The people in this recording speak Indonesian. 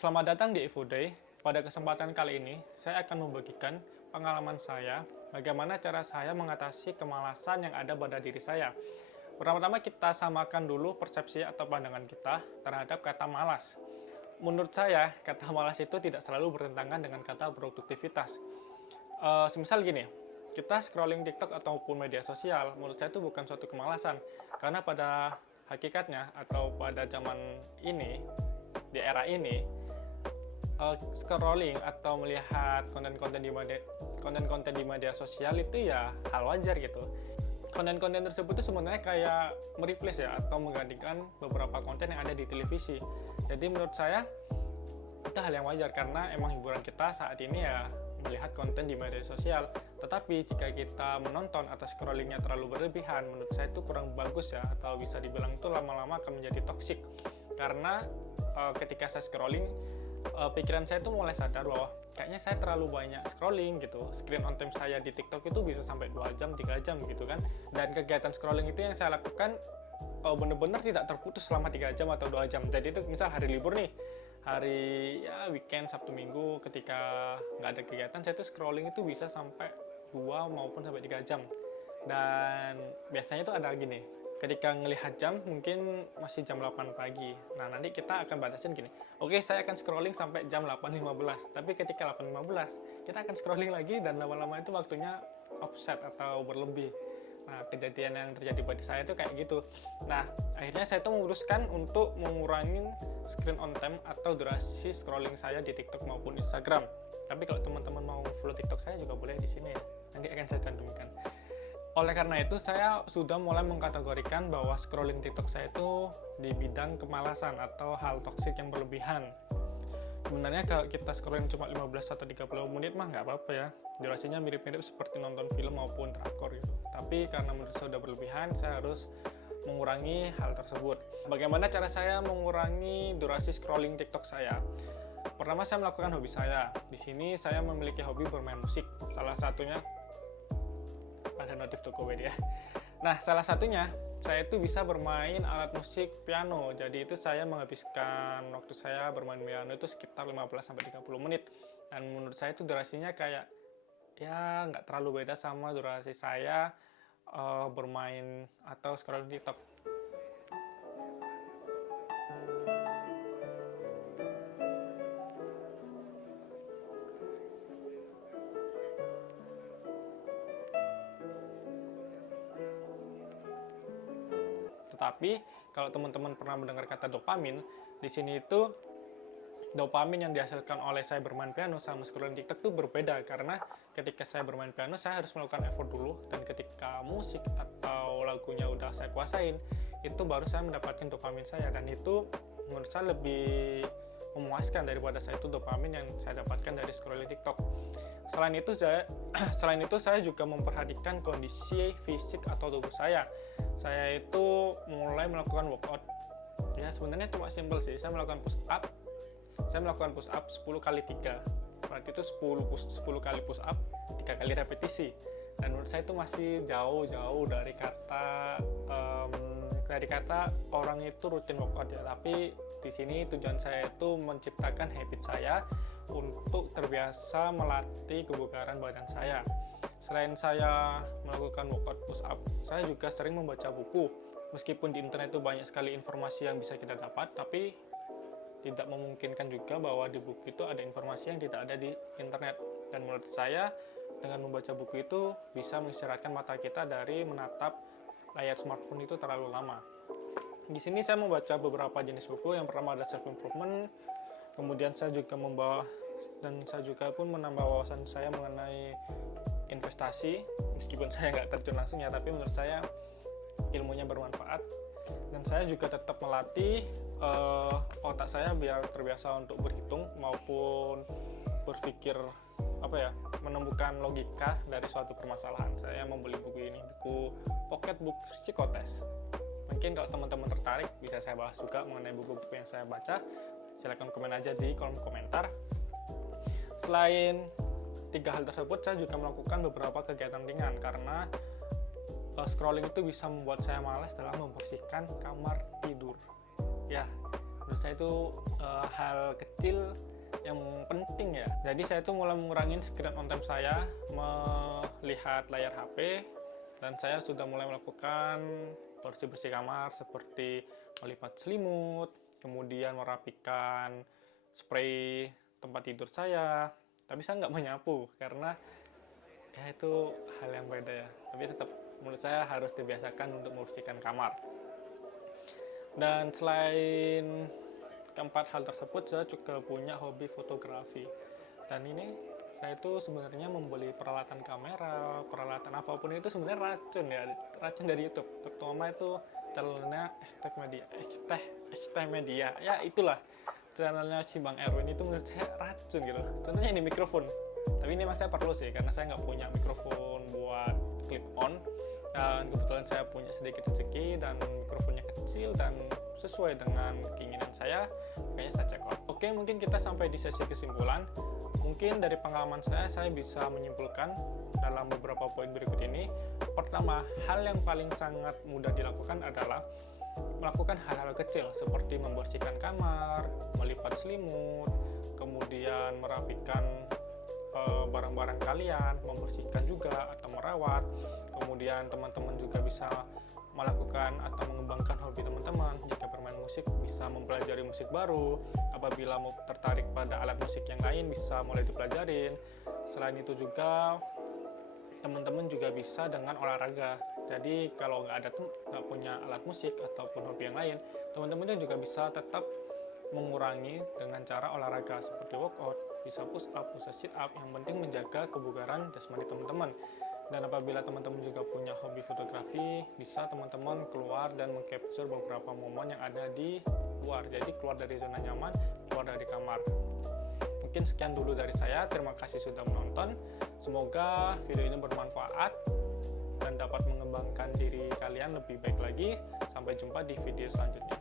Selamat datang di Evoday. Pada kesempatan kali ini, saya akan membagikan pengalaman saya bagaimana cara saya mengatasi kemalasan yang ada pada diri saya. Pertama-tama kita samakan dulu persepsi atau pandangan kita terhadap kata malas. Menurut saya, kata malas itu tidak selalu bertentangan dengan kata produktivitas. Semisal gini, kita scrolling TikTok ataupun media sosial, menurut saya itu bukan suatu kemalasan. Karena pada hakikatnya atau pada zaman ini, di era ini, scrolling atau melihat konten-konten di media sosial itu ya hal wajar gitu. Konten-konten tersebut itu sebenarnya kayak mereplace ya atau menggantikan beberapa konten yang ada di televisi. Jadi menurut saya itu hal yang wajar karena emang hiburan kita saat ini ya melihat konten di media sosial. Tetapi jika kita menonton atau scrollingnya terlalu berlebihan, menurut saya itu kurang bagus ya, atau bisa dibilang itu lama-lama akan menjadi toksik. Karena ketika saya scrolling, pikiran saya tuh mulai sadar bahwa kayaknya saya terlalu banyak scrolling gitu. Screen on time saya di TikTok itu bisa sampai 2 jam, 3 jam gitu kan. Dan kegiatan scrolling itu yang saya lakukan benar-benar tidak terputus selama 3 jam atau 2 jam. Jadi itu misal hari libur nih, hari ya weekend, Sabtu Minggu, ketika nggak ada kegiatan, saya tuh scrolling itu bisa sampai 2 maupun sampai 3 jam. Dan biasanya itu ada gini, ketika ngelihat jam mungkin masih jam 8 pagi. Nah, nanti kita akan batasin gini. Oke, saya akan scrolling sampai jam 8.15. Tapi ketika 8.15, kita akan scrolling lagi dan lama-lama itu waktunya offset atau berlebih. Nah, kejadian yang terjadi pada saya itu kayak gitu. Nah, akhirnya saya tuh memutuskan untuk mengurangi screen on time atau durasi scrolling saya di TikTok maupun Instagram. Tapi kalau teman-teman mau follow TikTok saya juga boleh di sini ya. Nanti akan saya cantumkan. Oleh karena itu, saya sudah mulai mengkategorikan bahwa scrolling TikTok saya itu di bidang kemalasan atau hal toksik yang berlebihan. Sebenarnya kalau kita scrolling cuma 15 atau 30 menit mah nggak apa-apa ya. Durasinya mirip-mirip seperti nonton film maupun drakor gitu. Tapi karena menurut saya sudah berlebihan, saya harus mengurangi hal tersebut. Bagaimana cara saya mengurangi durasi scrolling TikTok saya? Pertama, saya melakukan hobi saya. Di sini saya memiliki hobi bermain musik. Salah satunya ada notif Tokopedia. Nah, salah satunya saya itu bisa bermain alat musik piano. Jadi itu saya menghabiskan waktu saya bermain piano itu sekitar 15-30 menit. Dan menurut saya itu durasinya kayak ya nggak terlalu beda sama durasi saya bermain atau scrolling TikTok. Tetapi kalau teman-teman pernah mendengar kata dopamin, di sini itu dopamin yang dihasilkan oleh saya bermain piano sama scrolling TikTok itu berbeda karena ketika saya bermain piano saya harus melakukan effort dulu, dan ketika musik atau lagunya udah saya kuasain itu baru saya mendapatkan dopamin saya, dan itu menurut saya lebih memuaskan daripada saya itu dopamin yang saya dapatkan dari scrolling TikTok. Selain itu saya juga memperhatikan kondisi fisik atau tubuh saya. Saya itu mulai melakukan workout. Ya sebenarnya cuma simple sih. Saya melakukan push up. Saya melakukan push up 10 kali 3. Berarti itu 10 kali push up, 3 kali repetisi. Dan menurut saya itu masih jauh-jauh dari kata orang itu rutin workout ya. Tapi di sini tujuan saya itu menciptakan habit saya untuk terbiasa melatih kebugaran badan saya. Selain saya melakukan workout push up, saya juga sering membaca buku. Meskipun di internet itu banyak sekali informasi yang bisa kita dapat, tapi tidak memungkinkan juga bahwa di buku itu ada informasi yang tidak ada di internet. Dan menurut saya, dengan membaca buku itu bisa mengistirahatkan mata kita dari menatap layar smartphone itu terlalu lama. Di sini saya membaca beberapa jenis buku. Yang pertama ada self improvement, kemudian saya juga pun menambah wawasan saya mengenai investasi. Meskipun saya nggak terjun langsung ya, tapi menurut saya ilmunya bermanfaat. Dan saya juga tetap melatih otak saya biar terbiasa untuk berhitung maupun berpikir menemukan logika dari suatu permasalahan. Saya membeli buku ini, buku Pocketbook Psikotes. Mungkin kalau teman-teman tertarik bisa saya bahas juga mengenai buku-buku yang saya baca. Silahkan komen aja di kolom komentar. Selain 3 hal tersebut, saya juga melakukan beberapa kegiatan ringan karena scrolling itu bisa membuat saya malas dalam membersihkan kamar tidur. Ya, menurut saya itu hal kecil yang penting ya. Jadi saya tuh mulai mengurangi screen on time saya, melihat layar HP, dan saya sudah mulai melakukan bersih-bersih kamar seperti melipat selimut, kemudian merapikan spray tempat tidur saya. Tapi saya nggak menyapu karena ya itu hal yang beda ya. Tapi tetap menurut saya harus dibiasakan untuk membersihkan kamar. Dan selain keempat hal tersebut, saya juga punya hobi fotografi. Dan ini saya itu sebenarnya membeli peralatan kamera, peralatan apapun itu sebenarnya racun ya, racun dari YouTube. Terutama itu channelnya Exteh Media. Ya itulah channelnya si Bang Erwin itu menurut saya racun gitu. Contohnya ini mikrofon. Tapi ini memang saya perlu sih karena saya nggak punya mikrofon buat clip on. Dan kebetulan saya punya sedikit rezeki dan mikrofonnya kecil dan sesuai dengan keinginan saya, makanya saya check out. Oke, mungkin kita sampai di sesi kesimpulan. Mungkin dari pengalaman saya bisa menyimpulkan dalam beberapa poin berikut ini. Pertama, hal yang paling sangat mudah dilakukan adalah melakukan hal-hal kecil seperti membersihkan kamar, melipat selimut, kemudian merapikan barang-barang kalian, membersihkan juga atau merawat. Kemudian teman-teman juga bisa melakukan atau mengembangkan hobi teman-teman. Jika bermain musik, bisa mempelajari musik baru. Apabila mau tertarik pada alat musik yang lain, bisa mulai dipelajarin. Selain itu juga teman-teman juga bisa dengan olahraga. Jadi kalau nggak punya alat musik ataupun hobi yang lain, teman-teman juga bisa tetap mengurangi dengan cara olahraga seperti workout, bisa push up, bisa sit up. Yang penting menjaga kebugaran jasmani teman-teman. Dan apabila teman-teman juga punya hobi fotografi, bisa teman-teman keluar dan mengcapture beberapa momen yang ada di luar. Jadi keluar dari zona nyaman, keluar dari kamar. Mungkin sekian dulu dari saya. Terima kasih sudah menonton. Semoga video ini bermanfaat dan dapat mengembangkan diri kalian lebih baik lagi. Sampai jumpa di video selanjutnya.